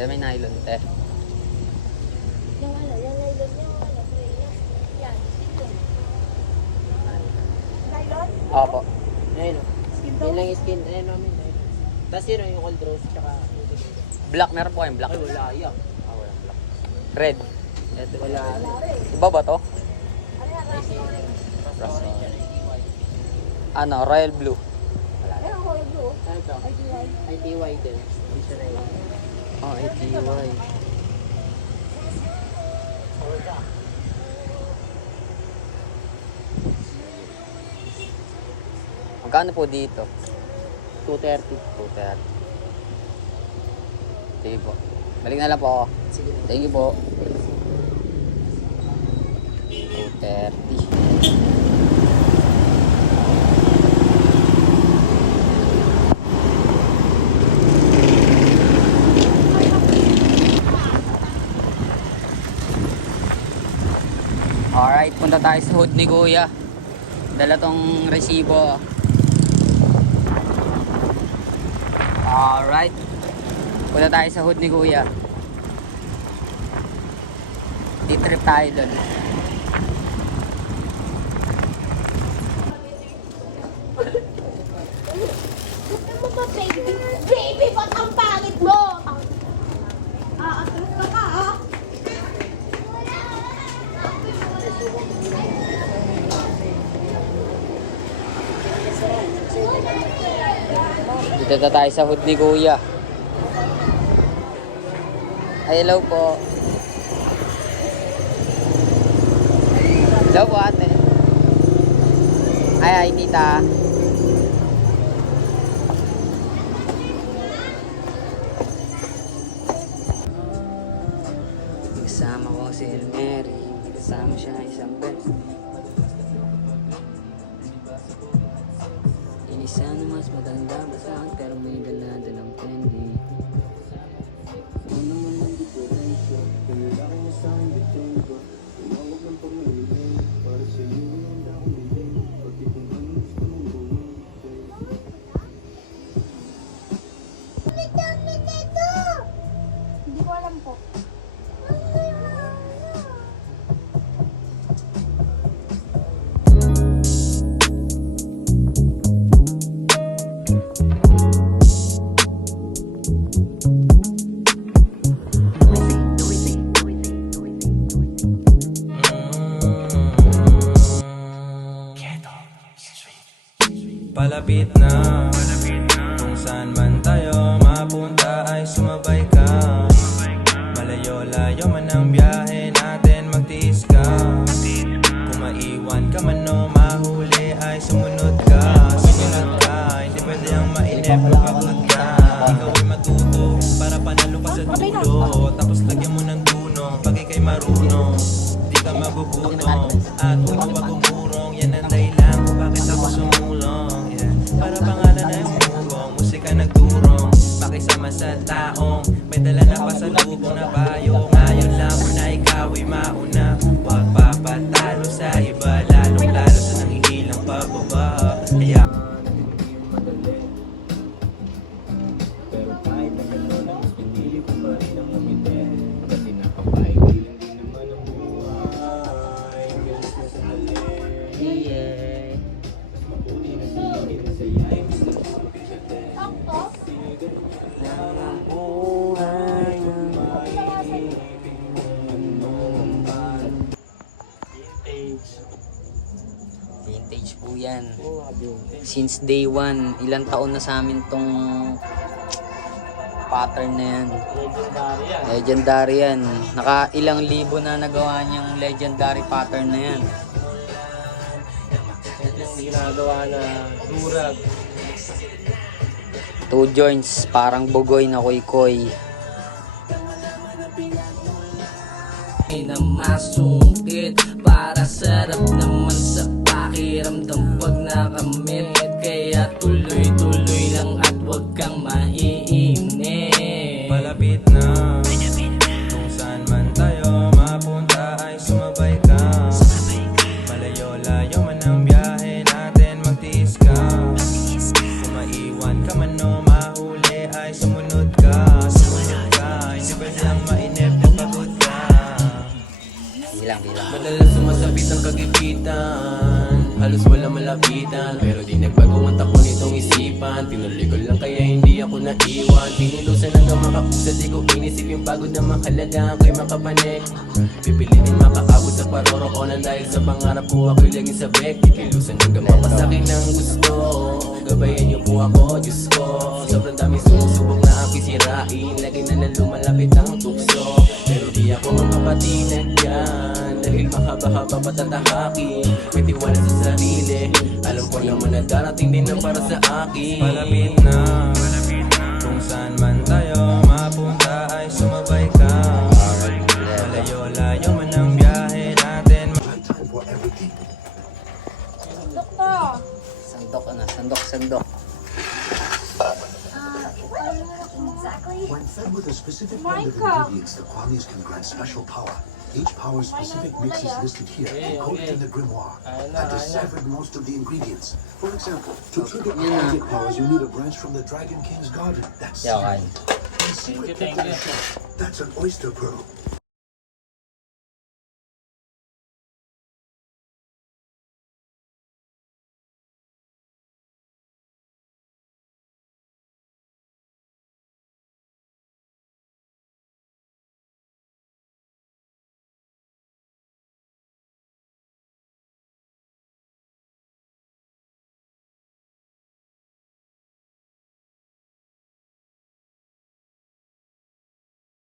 Te, may nylon, te. Yung ano, yung nylon yung ano, yan, skin. Nylon? Opo. Ayun o. Skin Yun lang yung skin. Ayun namin. Tapos yun yung cold rose tsaka Black, meron po kayong black? ay wala yan. Ah, walang black. Red. Ito wala. Iba ba to? Ano yan, rust orange. Rust. Ano, royal blue. Ayun, ako yung blue. Ano ito? ITY. ITY din. Hindi siya na yun. Oh, ATY. Magkano po dito? 230. 230. Sige po. Balik na lang po ako. Sige na. Thank you po. 230. Alright, punta tayo sa hood ni Kuya. Dala tong resibo. Alright. Punta tayo sa hood ni Kuya. Di-trip tayo doon. Ano mo ba, baby? Baby, ba't ang pangit mo? Atras ka ka, ha? Dito na tayo sa hood ni Kuya. Ay, hello po. Hello po, ate. Ay, tita. Kasama ko si Elmery. Kasama siya ng isang beses. Isa na mas matanda ba sa akin pero may galada ng candy. Ano naman ang diferensya? Kailangan mo sa akin bitin ko. Tumawag ng pamilya para sa iyo ang akong bigay. Pati kung ano gusto mong gawin. Hindi ko alam po. Palapit na, kung saan man tayo mapunta ay sumabay ka. Malayo-layo man ang biyahe natin, magtiis ka. Kung maiwan ka man o mahuli ay sumunod ka. Sumunod ka, hindi pwede ang mainip mapagod ka. Ikaw ay matuto para panalo pa sa dulo. Tapos lagyan mo ng dunong pag ika'y marunong. Di ka magugutom at huwag mo magumurong. Yan ang dahilan kung bakit ako sumulong. Para pangalan ay umugong, musika nagturong. Makisama sa taong may dala na pasalubong na bayo. Ngayon lang na ikaw ay mauna. Huwag papatalo sa iba, lalong lalo sa nangihilang pababa. Kaya pero kahit na gano'n ang pinili ko pa rin ang umiti. Kasi nakapaigilan din naman ang buhay. Galit na sa alin. Yeah. Mabuti na sinigin sa iya ay gusto ko sa pisyate. Ang buhay ng maibig mong anuman. Vintage. Vintage po yan. Oo, vintage. Since day one, ilang taon na sa amin tong pattern na yan. Legendary yan. Legendary yan. Naka ilang libo na nagawa niyang legendary pattern na yan. Ito yung ginagawa na durag. 2 joints, parang bugoy na koy-koy. Na masungkit para sarap naman sa pakiramdam pag nakamit. Kaya tuloy-tuloy lang at huwag kang maiinip. Palapit na, kung saan man tayo mapunta ay sumabay ka. Malayo-layo man ang biyahe natin, magtiis ka. Kung maiwan ka man o mahuli ay sumunod ka. Sumunod ka, hindi Bilang. Madalas sumasabit ang kagipitan, halos wala malapitan, pero di nagbago ang takbo nitong isipan. Tinuloy ko lang kaya hindi ako naiwan. Pinilusan hanggang makapusa, di ko inisip yung pagod na makalagaan ko'y makapanik. Pipilitin makaabot sa paroroonan dahil sa pangarap ko ako'y laging sabik. Kikilusan hanggang mapasakin ng gusto, gabayan niyo po ako, Diyos ko. Sobrang daming sumusubok na ako'y sirain, lagi na lang lumalapit ang tukso. Pero di ako magpapatinag dyan, dahil mahaba-haba patatahakin. May tiwala sa sarili, alam ko naman na darating din ang para sa akin. Palapit na, kung saan man tayo mapunta ay sumabay ka. Malayo-layo man ang biyahe natin. Doktor! Sandok. Exactly. When fed with a specific blend of Micah. ingredients, the Kwangis can grant special power. Each power's specific mix is listed here, encoded in the grimoire, and deciphered most of the ingredients. For example, to trigger Kwangic powers, you need a branch from the Dragon King's garden. That's Yaw, kain. the secret to the shop. That's an oyster pearl.